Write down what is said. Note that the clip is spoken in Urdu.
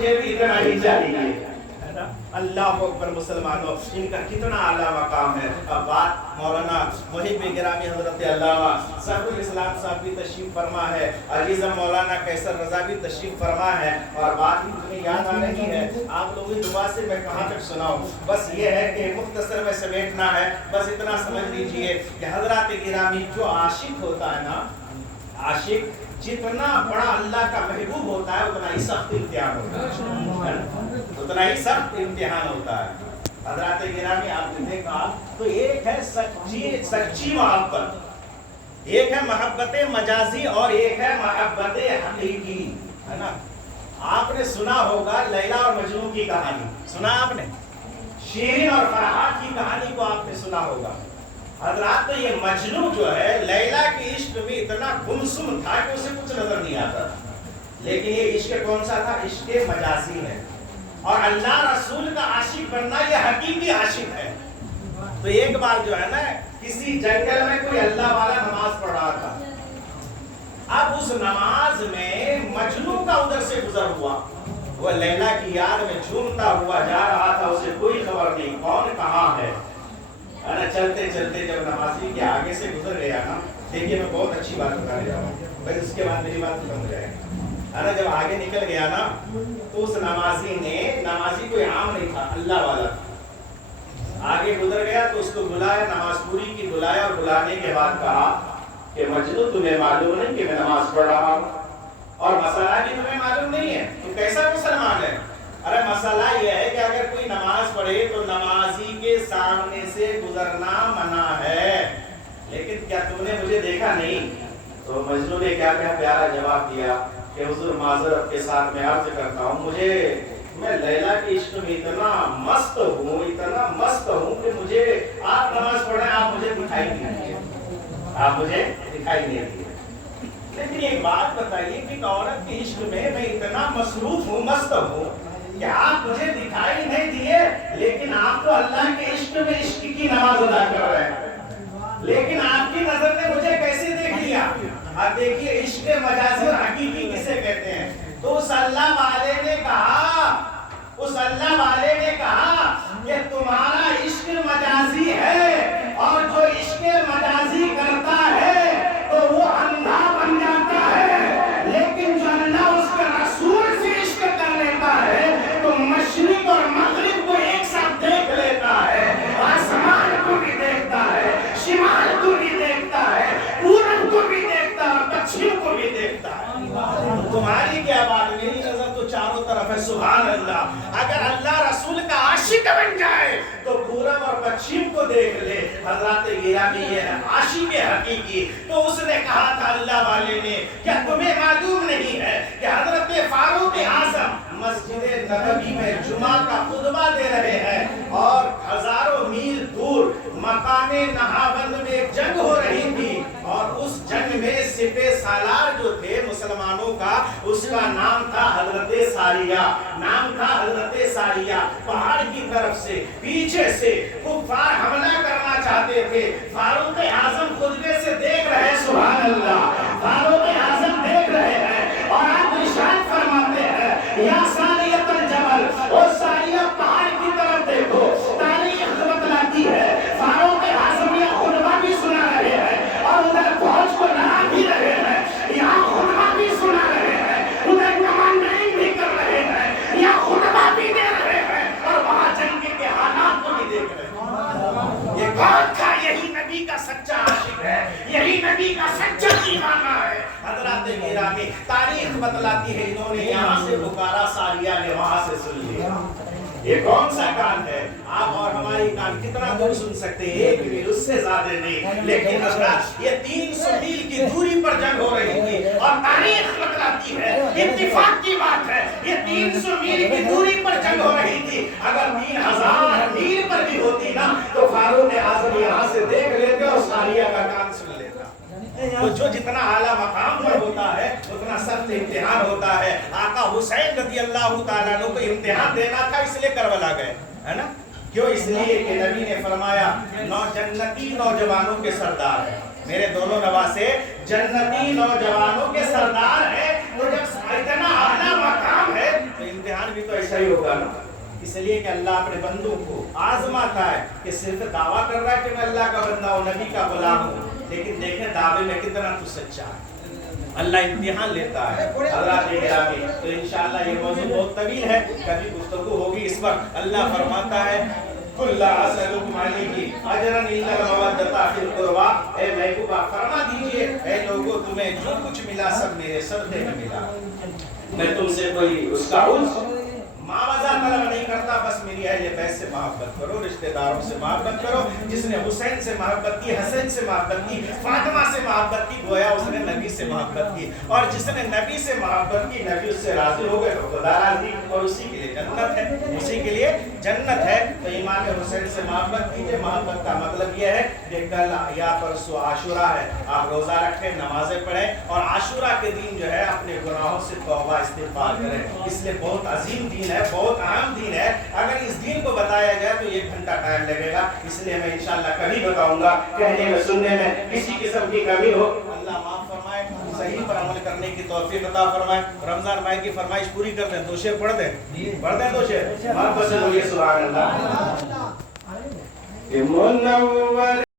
مجھے بھی اتنا ہی چاہیے. اللہ اکبر مسلمانوں، ان کا کتنا اعلیٰ مقام ہے. اب بات مولانا محب گرامی حضرت علامہ ظفر الاسلام صاحب بھی تشریف فرما ہے، عزیز مولانا قیصر رضا بھی تشریف فرما ہے، اور بات بھی تمہیں یاد آ رہی ہے. آپ لوگوں کی دعا سے میں کہاں تک سناؤں، بس یہ ہے کہ مختصر میں سمیٹنا ہے. بس اتنا سمجھ لیجئے کہ حضرات گرامی جو عاشق ہوتا ہے نا، عاشق جتنا بڑا اللہ کا محبوب ہوتا ہے اتنا ہی سخت امتحان ہوتا ہے، اتنا ہی سخت امتحان ہوتا ہے. حضرات گرامی آپ نے دیکھا تو ایک ہے سچی محبت، ایک ہے محبت مجازی اور ایک ہے محبت حقیقی، ہے نا. آپ نے سنا ہوگا لیلا اور مجنون کی کہانی، سنا آپ نے؟ شیرین اور فرحات کی کہانی کو آپ نے سنا ہوگا. حضرات تو یہ مجنون جو ہے لیلا کے عشق میں اتنا گمسم تھا کہ اسے کچھ نظر نہیں آتا تھا، لیکن یہ عشق کون سا تھا؟ عشق مجازی ہے. اور اللہ رسول کا عاشق بننا یہ حقیقی عاشق ہے. تو ایک بار جو ہے نا کسی جنگل میں کوئی اللہ والا نماز پڑھ رہا تھا. اب اس نماز میں مجنون کا ادھر سے گزر ہوا، وہ لیلا کی یاد میں جھومتا ہوا جا رہا تھا، اسے کوئی خبر نہیں کون کہاں ہے. چلتے چلتے جب نمازی کے آگے سے گزر گیا نا، دیکھیے میں بہت اچھی بات بتانے جا رہا ہوں بھائی، اس کے بعد میری بات ختم ہو جائے گا. جب آگے نکل گیا نا تو اس نمازی کوئی عام نہیں تھا، اللہ والا تھا. آگے گزر گیا تو اس کو بلایا، نماز پوری کی بلایا، اور بلانے کے بعد کہا کہ مجنون تمہیں معلوم نہیں کہ میں نماز پڑھ رہا ہوں، اور مسئلہ بھی تمہیں معلوم نہیں ہے، تو کیسا مسلمان ہے؟ ارے مسئلہ یہ ہے کہ اگر کوئی نماز پڑھے تو نمازی کے سامنے سے گزرنا منع ہے، لیکن کیا تم نے مجھے دیکھا نہیں؟ تو مجنون نے کیا پیارا جواب دیا کہ حضور معذرت کے ساتھ میں عرض کرتا ہوں، میں لیلا کے عشق میں اتنا مست ہوں کہ مجھے آپ نماز پڑھ رہے ہیں، آپ مجھے دکھائی نہیں دیے. لیکن ایک بات بتائیے کہ ایک عورت کے عشق میں اتنا مصروف ہوں، مست ہوں کہ آپ مجھے دکھائی نہیں دیے، لیکن آپ تو اللہ کے عشق میں عشق کی نماز ادا کر رہے ہیں، لیکن آپ کی نظر نے مجھے کیسے دیکھ لیا؟ اب دیکھیے عشق مجازی اور حقیقی کسے کہتے ہیں. تو اس اللہ والے نے کہا کہ تمہارا عشق مجازی ہے، اور جو عشق مجازی کرتا ہے تو وہ اندھا بن جاتا ہے، لیکن جو اللہ اس کے رسول سے عشق کر لیتا ہے تو مشرق اور مغرب کو ایک ساتھ دیکھ لیتا ہے، آسمان کو بھی دیکھتا ہے، شمال کو بھی دیکھتا ہے، پورب کو بھی دیکھتا ہے، پچھم کو بھی دیکھتا ہے. تمہاری کیا بات، میری نظر تو چاروں طرف ہے. سبحان اللہ. اگر اللہ رسول کا عاشق بن جائے تو پورب اور پچھم کو دیکھ لے. حضرات گرامی یہ ہے عاشق حقیقی. تو اس نے کہا تھا اللہ والے نے، کیا تمہیں معلوم نہیں ہے کہ حضرت فاروق اعظم مسجد نبوی میں جمعہ کا خطبہ دے رہے ہیں، اور ہزاروں میل دور مقام نہاوند میں ایک جنگ ہو رہی تھی، اور اس جنگ میں سپہ سالار جو تھے مسلمانوں کا، اس کا نام تھا حضرت ساریہ. پہاڑ کی طرف سے پیچھے سے کفار حملہ کرنا چاہتے تھے. فاروق اعظم خطبے سے دیکھ رہے، سبحان اللہ، فاروق اعظم دیکھ رہے ہیں، اور آپ ارشاد فرماتے ہیں یا ساریۃ الجبل، او ساریہ پہاڑ کی طرف دیکھو. تاریخ بتلاتی ہے فاروق اعظم یہ خطبہ بھی سنا رہے ہیں، اور ادھر فوج کو لڑا بھی رہے ہیں، یہاں خطبہ بھی سنا رہے ہیں، ادھر کمانڈرنگ بھی کر رہے ہیں، یہاں خطبہ بھی دے رہے ہیں، اور وہاں جنگ کے حالات کو بھی دیکھ رہے ہیں. یہ کون تھا؟ یہی نبی کا سچا عاشق ہے، یہی نبی کا سچا دیوانہ ہے. حضرات گرامی تاریخ بتلاتی ہے انہوں نے یہاں سے پکارا، ساریہ نے وہاں سے سن لیا. یہ کون سا کان ہے؟ آپ اور ہماری کان کتنا دور سن سکتے ہیں؟ 1 میل، اس سے زیادہ نہیں. لیکن حضرات یہ 300 میل کی دوری پر جنگ ہو رہی تھی، اور تاریخ بتلاتی ہے، اتفاق کی بات ہے، یہ 300 میل کی دوری پر جنگ ہو رہی تھی. اگر 3000 میل پر بھی ہوتی نا تو فاروق اعظم یہاں سے دیکھ لیتے اور ساریہ کا کان سن لیتا. تو جو جتنا اعلیٰ مقام پر ہوتا ہے اتنا سخت امتحان ہوتا ہے. آقا حسین رضی اللہ تعالیٰ عنہ کو امتحان دینا تھا، اس لیے کربلا گئے، ہے نا. کیوں؟ اس لیے کہ نبی نے فرمایا جنتی نوجوانوں کے سردار ہیں، میرے دونوں نواسے جنتی نوجوانوں کے سردار ہیں. تو جب اتنا اعلیٰ مقام ہے تو امتحان بھی صحیح ہوگا نا. اس لیے کہ اللہ اپنے بندوں کو آزماتا ہے کہ صرف دعویٰ کر رہا ہے کہ میں اللہ کا بندہ ہوں، نبی کا غلام ہوں، لیکن دیکھیں دعوے میں کتنا تو سچا ہے. اللہ امتحان لیتا ہے. حضرات گرامی، تو انشاءاللہ یہ موضوع بہت طویل ہے، کبھی گفتگو ہوگی اس پر. اللہ فرماتا ہے قُلْ لَا أَسْأَلُكُمْ عَلَيْهِ أَجْرًا إِلَّا الْمَوَدَّةَ فِي الْقُرْبَى. اے محبوبہ فرما دیجئے اے لوگوں تمہیں جو کچھ ملا سب میرے صدقے میں ملا. میں تم سے کوئی اس کا معاوضہ طلب نہیں کرتا، بس میری اہل بیت سے محبت کرو، رشتہ داروں سے محبت کرو. جس نے حسین سے محبت کی، حسن سے محبت کی، فاطمہ سے محبت کی، گویا اس نے نبی سے محبت کی. اور جس نے نبی سے محبت کی، نبی اس سے راضی ہو گئے تو خدا راضی، اور اسی کے لیے جنت ہے، اسی کے لیے جنت ہے. تو امام حسین سے محبت کیجیے. محبت کا مطلب یہ ہے کہ کل یا پرسوں عاشورہ ہے، آپ روزہ رکھیں، نمازیں پڑھیں، اور عاشورہ کے دن جو ہے اپنے گناہوں سے توبہ استغفار کریں. اس لیے بہت عظیم دین ہے، بہت اہم دین ہے. اگر اس دین کو بتایا جائے تو 1 گھنٹہ ٹائم لگے گا، اس لیے میں انشاءاللہ کبھی بتاؤں گا. کہنے میں سننے میں کسی قسم کی کمی ہو اللہ معاف فرمائے، صحیح پر عمل کرنے کی توفیق عطا فرمائے. رمضان بھائی کی فرمائش پوری کر دیں. 2 شعر پڑھ دیں، پڑھ دیں 2 شعر. محبت سے بولیے سبحان اللہ. منور